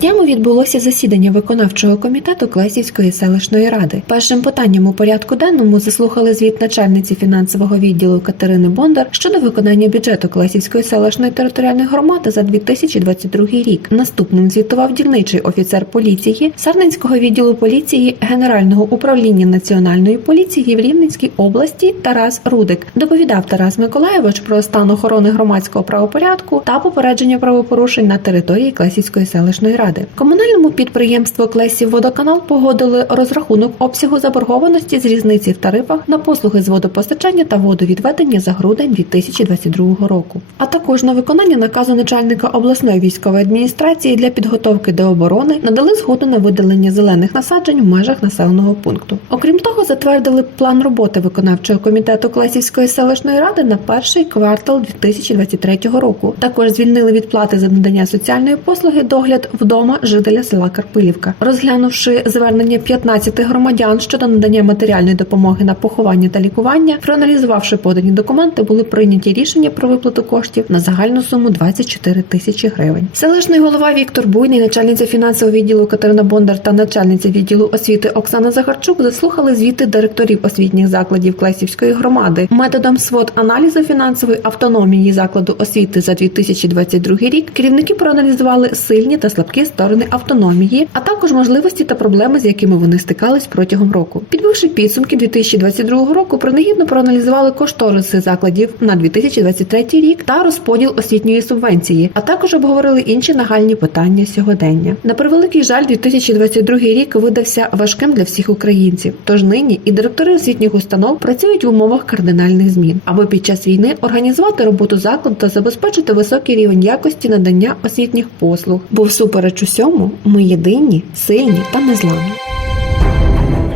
Днями відбулося засідання виконавчого комітету Клесівської селищної ради. Першим питанням у порядку денному заслухали звіт начальниці фінансового відділу Катерини Бондар щодо виконання бюджету Клесівської селищної територіальної громади за 2022 рік. Наступним звітував дільничий офіцер поліції Сарненського відділу поліції Генерального управління національної поліції в Рівненській області Тарас Рудик. Доповідав Тарас Миколаєвич про стан охорони громадського правопорядку та попередження правопорушень на території Клесівської селищної ради. Комунальному підприємству Клесів Водоканал погодили розрахунок обсягу заборгованості з різниці в тарифах на послуги з водопостачання та водовідведення за грудень 2022 року, а також на виконання наказу начальника обласної військової адміністрації для підготовки до оборони надали згоду на видалення зелених насаджень в межах населеного пункту. Окрім того, затвердили план роботи виконавчого комітету Клесівської селищної ради на перший квартал 2023 року. Також звільнили від плати за надання соціальної послуги догляд вдома жителя села Карпилівка, розглянувши звернення 15 громадян щодо надання матеріальної допомоги на поховання та лікування, проаналізувавши подані документи, були прийняті рішення про виплату коштів на загальну суму 24 тисячі гривень. Селищний голова Віктор Буйний, начальниця фінансового відділу Катерина Бондар та начальниця відділу освіти Оксана Загарчук заслухали звіти директорів освітніх закладів Клесівської громади методом свод аналізу фінансової автономії закладу освіти за 2022 рік. Керівники проаналізували сильні та слабкі сторони автономії, а також можливості та проблеми, з якими вони стикались протягом року. Підбивши підсумки 2022 року, принагідно проаналізували кошториси закладів на 2023 рік та розподіл освітньої субвенції, а також обговорили інші нагальні питання сьогодення. На превеликий жаль, 2022 рік видався важким для всіх українців. Тож нині і директори освітніх установ працюють в умовах кардинальних змін, аби під час війни організувати роботу закладу та забезпечити високий рівень якості надання освітніх послуг. Бо всупереч усьому ми єдині, сильні та незламні.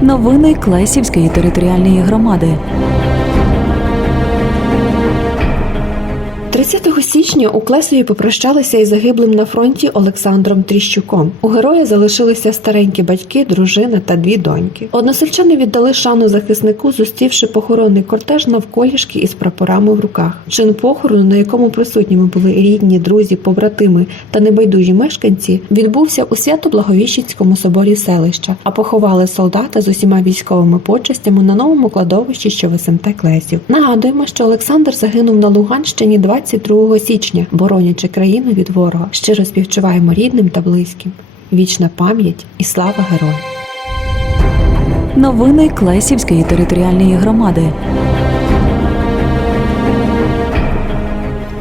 Новини Клесівської територіальної громади. 30 січня у Клесові попрощалися із загиблим на фронті Олександром Тріщуком. У героя залишилися старенькі батьки, дружина та дві доньки. Односельчани віддали шану захиснику, зустрівши похоронний кортеж навколішки із прапорами в руках. Чин похорону, на якому присутніми були рідні, друзі, побратими та небайдужі мешканці, відбувся у Свято-Благовіщенському соборі селища, а поховали солдата з усіма військовими почестями на новому кладовищі, що в СМТ Клесів. Нагадуємо, що Олександр загинув на Луганщині 22 січня, боронячи країну від ворога. Щиро співчуваємо рідним та близьким. Вічна пам'ять і слава героям! Новини Клесівської територіальної громади.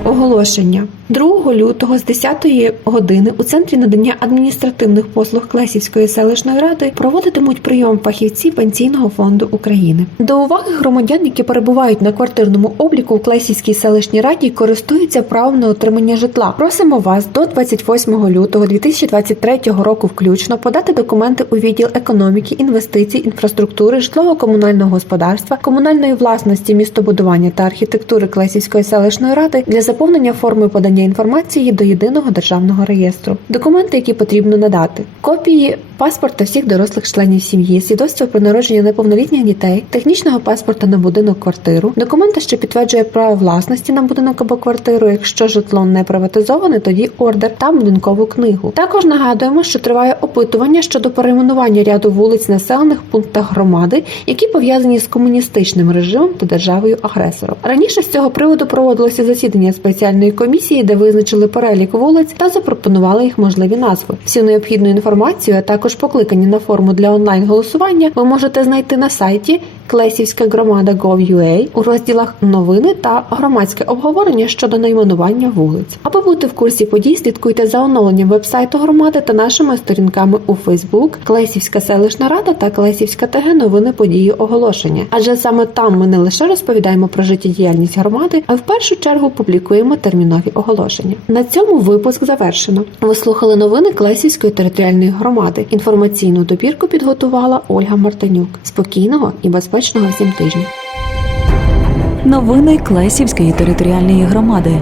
Оголошення 2 лютого з 10 години у центрі надання адміністративних послуг Клесівської селищної ради проводитимуть прийом фахівці Пенсійного фонду України. До уваги громадян, які перебувають на квартирному обліку у Клесівській селищній раді, користуються правом на отримання житла. Просимо вас до 28 лютого 2023 року включно подати документи у відділ економіки, інвестицій, інфраструктури, житлово-комунального господарства, комунальної власності, містобудування та архітектури Клесівської селищної ради для заповнення форми подання інформації до єдиного державного реєстру. Документи, які потрібно надати: копії паспорта всіх дорослих членів сім'ї, свідоцтво про народження неповнолітніх дітей, технічного паспорта на будинок квартиру, документа, що підтверджує право власності на будинок або квартиру. Якщо житло не приватизоване, тоді ордер та будинкову книгу. Також нагадуємо, що триває опитування щодо перейменування ряду вулиць населених пунктах громади, які пов'язані з комуністичним режимом та державою агресором. Раніше з цього приводу проводилося засідання спеціальної комісії, де визначили перелік вулиць та запропонували їх можливі назви. Всю необхідну інформацію, а також покликання на форму для онлайн голосування, ви можете знайти на сайті Клесівська громада Gov.ua у розділах новини та громадське обговорення щодо найменування вулиць. Аби бути в курсі подій, слідкуйте за оновленням вебсайту громади та нашими сторінками у Facebook, Клесівська селищна рада та Клесівська ТГ новини події оголошення. Адже саме там ми не лише розповідаємо про життєдіяльність громади, а в першу чергу публікуємо термінові оголошення. На цьому випуск завершено. Ви слухали новини Клесівської територіальної громади. Інформаційну добірку підготувала Ольга Мартинюк. Спокійного і безпечного всім тижня. Новини Клесівської територіальної громади.